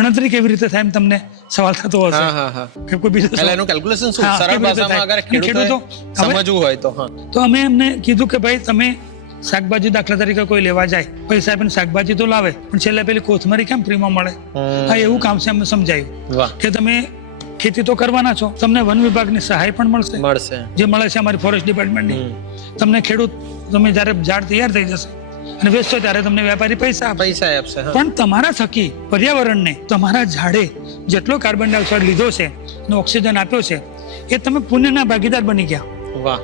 ગણતરી કેવી રીતે થાય એમ તમને સવાલ થતો હશે કે કોઈ બીજો એનું કેલ્ક્યુલેશન શું સરળ ભાષામાં અગર ખેડૂતો સમજવું હોય તો અમે એમને કીધું કે ભાઈ તમે શાકભાજી દાખલા તરીકે કોઈ લેવા જાય, પૈસા આપીને શાકભાજી તો લાવે, પણ છેલ્લે પેલી કોથમરી કેમ ફ્રીમાં મળે? હા, એવું કામ છે. અમને સમજાયું કે તમે ખેતી તો કરવાના છો, તમને વન વિભાગની સહાય પણ મળશે જે મળે છે અમારી ફોરેસ્ટ ડિપાર્ટમેન્ટની. તમને ખેડૂત તમે જયારે ઝાડ તૈયાર થઈ જશે અને વેચશો ત્યારે તમને વેપારી પૈસા આપશે. પણ તમારા થકી પર્યાવરણને તમારા ઝાડે જેટલો કાર્બન ડાયોક્સાઇડ લીધો છે અને ઓક્સિજન આપ્યો છે એ તમે પુણ્યના ભાગીદાર બની ગયા.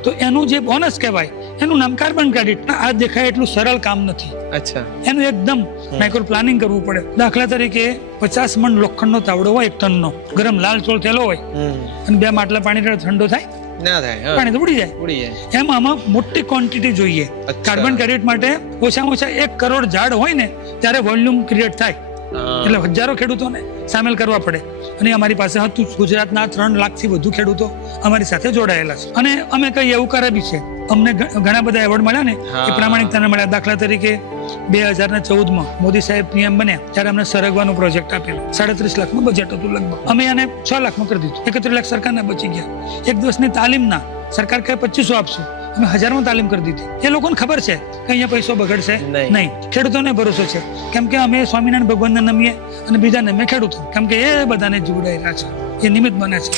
તો એનું જે બોનસ કહેવાય એનું નામ કાર્બન ક્રેડિટ. આ દેખાય એટલું સરળ કામ નથી. એનું એકદમ માઇક્રો પ્લાનિંગ કરવું પડે. દાખલા તરીકે 50 મણ લોખંડનો તાવડો હોય 1 ટનનો, ગરમ લાલ ચોળ થયેલો હોય અને 2 માટલા પાણી ઠંડો થાય ના થાય, પાણી તો ઉડી જાય. એમ આમાં મોટી ક્વોન્ટિટી જોઈએ. કાર્બન ક્રેડિટ માટે ઓછામાં ઓછા 1 કરોડ ઝાડ હોય ને ત્યારે વોલ્યુમ ક્રિએટ થાય. એટલે હજારો ખેડૂતોને સામેલ કરવા પડે. અને અમારી પાસે હતું. ગુજરાતના 3 લાખથી વધુ ખેડૂતો અમારી સાથે જોડાયેલા છે. અને અમે કઈ એવું કરે બી છે. અમને ઘણા બધા એવોર્ડ મળ્યા ને એ પ્રામાણિકતાને મળ્યા. દાખલા તરીકે 2014માં મોદી સાહેબ પીએમ બન્યા ત્યારે અમને સરગવાનું પ્રોજેક્ટ આપેલું. 37 લાખનું બજેટ હતું લગભગ. અમે એને 6 લાખમાં કરી દીધું. 71 લાખ સરકારને બચી ગયા. 1 દિવસની તાલીમના સરકાર કહે 2500 આપશું, અમે 1000માં તાલીમ કરી દીધી. એ લોકોને ખબર છે કે અહીંયા પૈસો બગડશે નહીં. ખેડૂતોને ભરોસો છે કેમ કે અમે સ્વામિનારાયણ ભગવાનને નમીએ અને બીજા નમીએ ખેડૂતો, કેમ કે એ બધાને જોડાયેલા છે. એ નિમિત્ત બને છે.